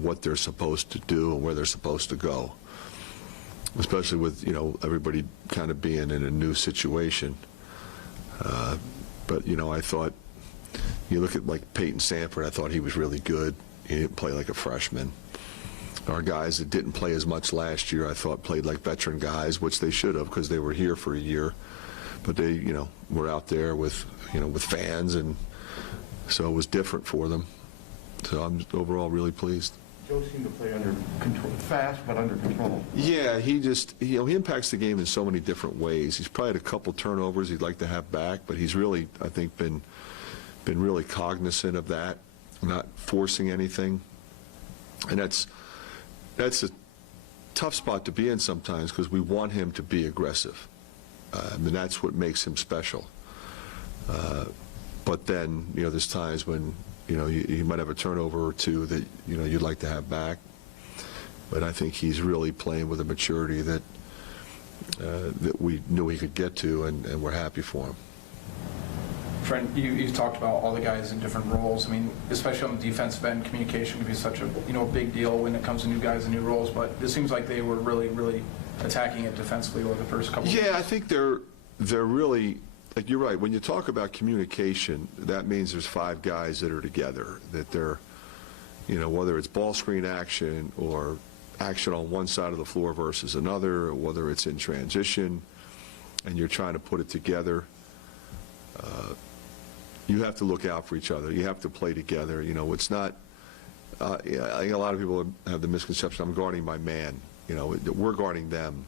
on what they're supposed to do and where they're supposed to go, especially with, you know, everybody kind of being in a new situation. But, you know, I thought, you look at like Peyton Sanford, I thought he was really good. He didn't play like a freshman. Our guys that didn't play as much last year, I thought played like veteran guys, which they should have because they were here for a year. But they, you know, were out there with, you know, with fans, and so it was different for them. So I'm overall really pleased. Joe seemed to play under control, fast but under control. Yeah, he just, you know, he impacts the game in so many different ways. He's probably had a couple turnovers he'd like to have back, but he's really, I think, been really cognizant of that, not forcing anything. And that's a tough spot to be in sometimes because we want him to be aggressive. I mean, that's what makes him special. But then, you know, there's times when, you know, you might have a turnover or two that, you know, you'd like to have back. But I think he's really playing with a maturity that that we knew he could get to, and we're happy for him. Fran, you talked about all the guys in different roles. I mean, especially on the defensive end, communication can be such a, you know, a big deal when it comes to new guys and new roles. But it seems like they were really attacking it defensively over the first couple. Yeah, I think they're really, like, you're right. When you talk about communication, that means there's 5 guys that are together, that they're, you know, whether it's ball screen action or action on one side of the floor versus another, or whether it's in transition, and you're trying to put it together. You have to look out for each other. You have to play together. You know, it's not, yeah, I think a lot of people have the misconception, I'm guarding my man. You know, we're guarding them.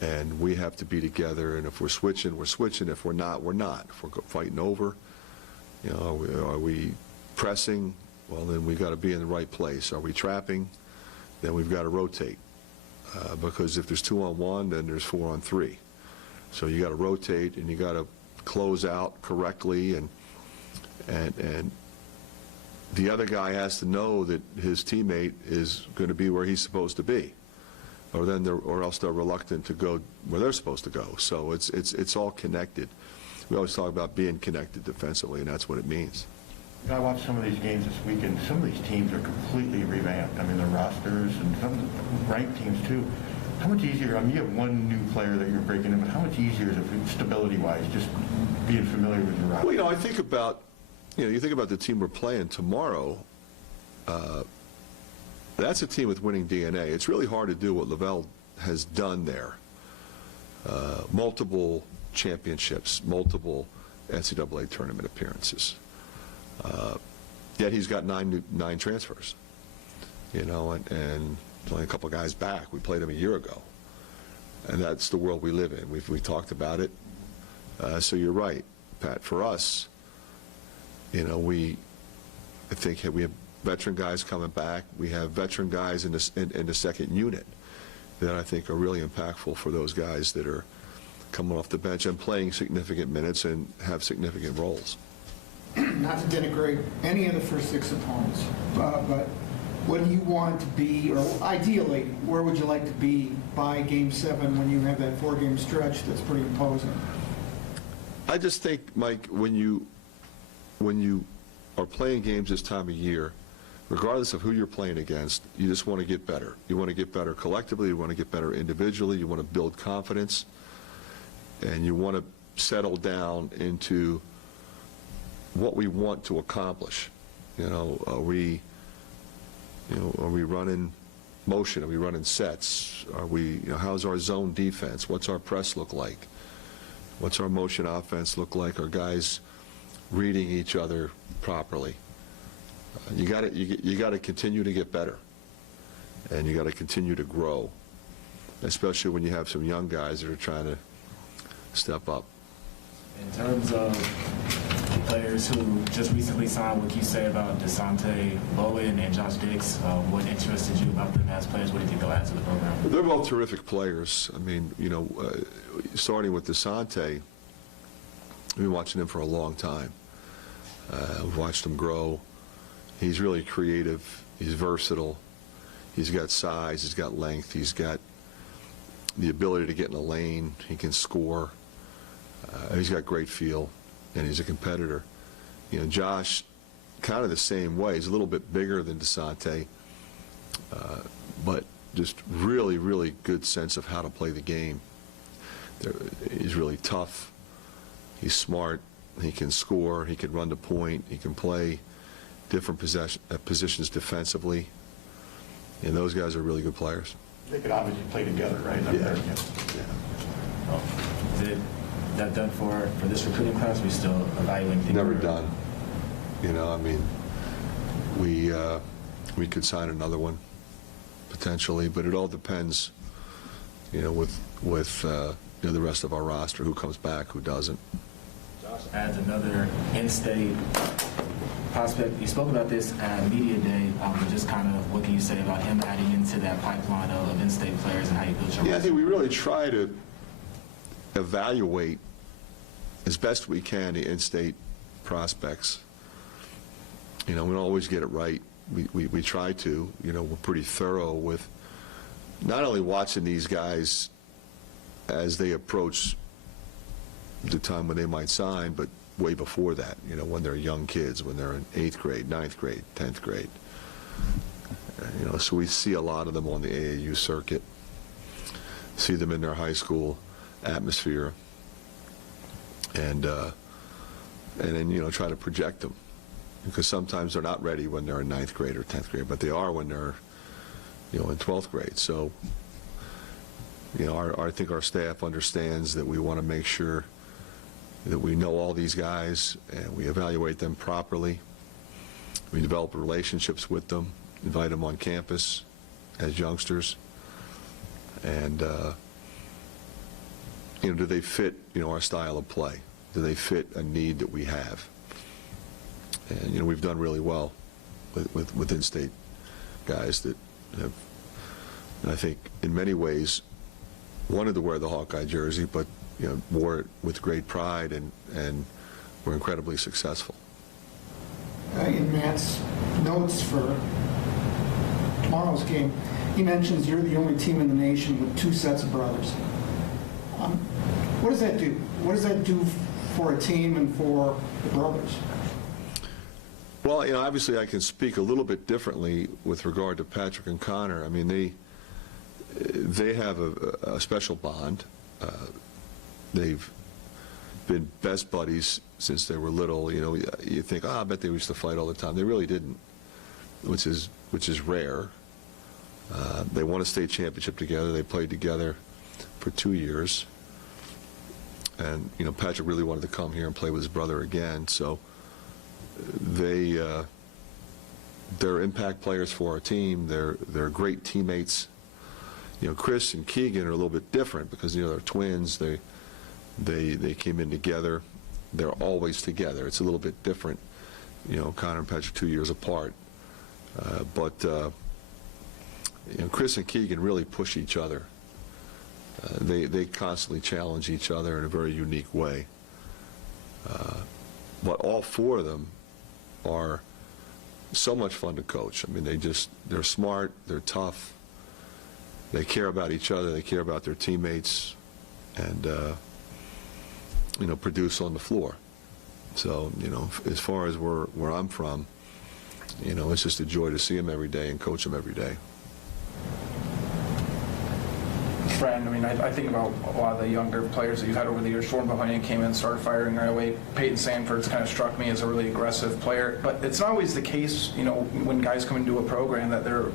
And we have to be together. And if we're switching, we're switching. If we're not, we're not. If we're fighting over, you know, are we pressing? Well, then we've got to be in the right place. Are we trapping? Then we've got to rotate. Because if there's 2-on-1, then there's 4-on-3. So you got to rotate, and you got to close out correctly, and the other guy has to know that his teammate is going to be where he's supposed to be, or else they're reluctant to go where they're supposed to go. So it's all connected. We always talk about being connected defensively, and that's what it means. I watched some of these games this weekend. Some of these teams are completely revamped. I mean, the rosters and some of the ranked teams too. How much easier, I mean, you have one new player that you're breaking in, but how much easier is it stability-wise, just being familiar with your roster? Well, you know, I think about, you know, you think about the team we're playing tomorrow, that's a team with winning DNA. It's really hard to do what Lavelle has done there. Multiple championships, multiple NCAA tournament appearances. Yet he's got nine transfers, you know, and only a couple of guys back. We played him a year ago, and that's the world we live in. We talked about it. So you're right, Pat. For us, you know, I think we have veteran guys coming back. We have veteran guys in the second unit that I think are really impactful for those guys that are coming off the bench and playing significant minutes and have significant roles. Not to denigrate any of the first 6 opponents, but what do you want to be, or ideally, where would you like to be by Game 7 when you have that 4-game stretch that's pretty imposing? I just think, Mike, when you are playing games this time of year, regardless of who you're playing against, you just want to get better. You want to get better collectively, you want to get better individually, you want to build confidence, and you want to settle down into what we want to accomplish. You know, are we running motion? Are we running sets? Are we, you know, how's our zone defense? What's our press look like? What's our motion offense look like? Are guys reading each other properly? You got to continue to get better, and you got to continue to grow, especially when you have some young guys that are trying to step up. In terms of players who just recently signed, what can you say about DeSante Bowen and Josh Dix? What interested you about them as players? What do you think they'll add to the program? They're both terrific players. I mean, you know, starting with DeSante, we've been watching him for a long time. We've watched him grow. He's really creative. He's versatile. He's got size. He's got length. He's got the ability to get in a lane. He can score. He's got great feel, and he's a competitor. You know, Josh, kind of the same way. He's a little bit bigger than DeSante, But just really, really good sense of how to play the game. He's really tough. He's smart. He can score. He can run the point. He can play different positions defensively. And those guys are really good players. They could obviously play together, right? Yeah. Is that done for this recruiting class? We still evaluating things? Never done. You know, I mean, we could sign another one potentially, but it all depends, you know, with you know, the rest of our roster, who comes back, who doesn't. Josh adds another in-state prospect. You spoke about this at Media Day, but just kind of what can you say about him adding into that pipeline of in-state players and how you build your Yeah, I think we really try to evaluate as best we can the in-state prospects. You know, we don't always get it right. We try to. You know, we're pretty thorough with not only watching these guys as they approach the time when they might sign, but way before that, you know, when they're young kids, when they're in 8th grade, 9th grade, 10th grade. You know, so we see a lot of them on the AAU circuit, see them in their high school atmosphere, and then, you know, try to project them. Because sometimes they're not ready when they're in 9th grade or 10th grade, but they are when they're, you know, in 12th grade. So, you know, I think our staff understands that we want to make sure that we know all these guys and we evaluate them properly. We develop relationships with them, invite them on campus as youngsters, and you know, do they fit, you know, our style of play? Do they fit a need that we have? And, you know, we've done really well with in-state guys that have, I think, in many ways, wanted to wear the Hawkeye jersey, but, you know, wore it with great pride and were incredibly successful. In Matt's notes for tomorrow's game, he mentions you're the only team in the nation with 2 sets of brothers. What does that do? What does that do for a team and for the brothers? Well, you know, obviously I can speak a little bit differently with regard to Patrick and Connor. I mean, they have a special bond. They've been best buddies since they were little. You know, you think, I bet they used to fight all the time. They really didn't, which is rare. They won a state championship together. They played together for 2 years. And, you know, Patrick really wanted to come here and play with his brother again. So they're impact players for our team. They're great teammates. You know, Chris and Keegan are a little bit different because, you know, they're twins. They came in together. They're always together. It's a little bit different. You know, Connor and Patrick 2 years apart. But you know, Chris and Keegan really push each other. They constantly challenge each other in a very unique way. But all 4 of them are so much fun to coach. I mean, they're smart, they're tough, they care about each other, they care about their teammates, and you know, produce on the floor. So, you know, as far as where I'm from, you know, it's just a joy to see them every day and coach them every day. Fran, I mean, I think about a lot of the younger players that you've had over the years. Jordan Bohannon came in, started firing right away. Peyton Sanford's kind of struck me as a really aggressive player. But it's not always the case, you know, when guys come into a program that they're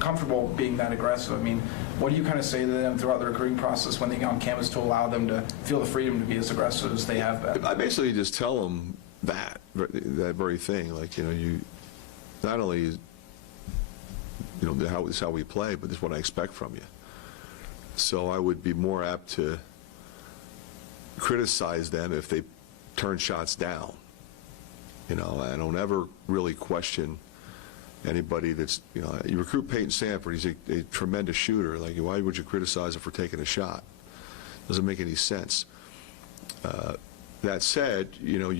comfortable being that aggressive. I mean, what do you kind of say to them throughout the recruiting process when they get on campus to allow them to feel the freedom to be as aggressive as they have been? I basically just tell them that very thing. Like, you know, you not only, you know, this is how we play, but this is what I expect from you. So I would be more apt to criticize them if they turn shots down. You know, I don't ever really question anybody that's, you know, you recruit Peyton Sanford, he's a tremendous shooter. Like, why would you criticize him for taking a shot? Doesn't make any sense. That said, you know,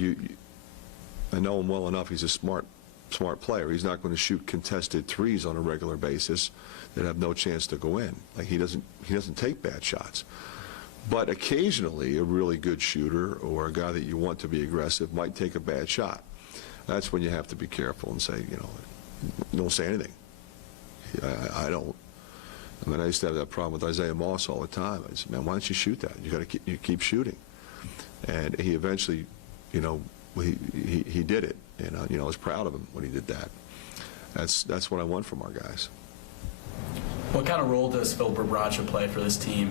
I know him well enough. He's a smart player. He's not going to shoot contested threes on a regular basis that have no chance to go in. Like, he doesn't take bad shots. But occasionally, a really good shooter or a guy that you want to be aggressive might take a bad shot. That's when you have to be careful and say, you know, don't say anything. I don't. I mean, I used to have that problem with Isaiah Moss all the time. I said, man, why don't you shoot that? You got to keep shooting. And he eventually, he did it. And I was proud of him when he did that. That's what I want from our guys. What kind of role does Phil Bracha play for this team?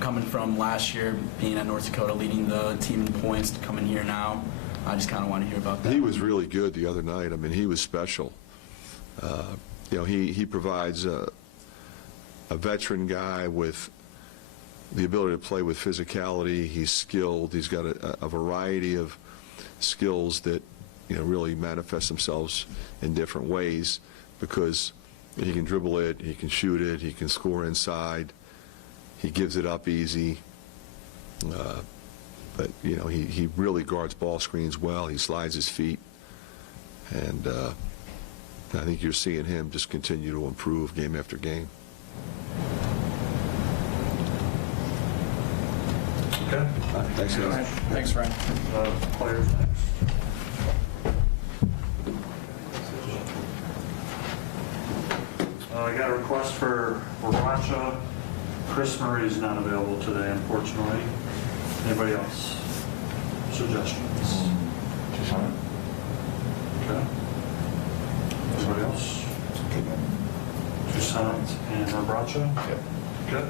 Coming from last year, being at North Dakota, leading the team in points, to coming here now, I just kind of want to hear about that. He was really good the other night. I mean, he was special. He provides a veteran guy with the ability to play with physicality. He's skilled. He's got a variety of skills that really manifest themselves in different ways, because he can dribble it, he can shoot it, he can score inside, he gives it up easy. But he really guards ball screens well. He slides his feet, and I think you're seeing him just continue to improve game after game. Okay. Thanks, guys. Thanks, Fran. Players next. I got a request for Bracha. Chris Murray is not available today, unfortunately. Anybody else? Suggestions? Okay. Anybody else? Toussaint and Bracha? Okay.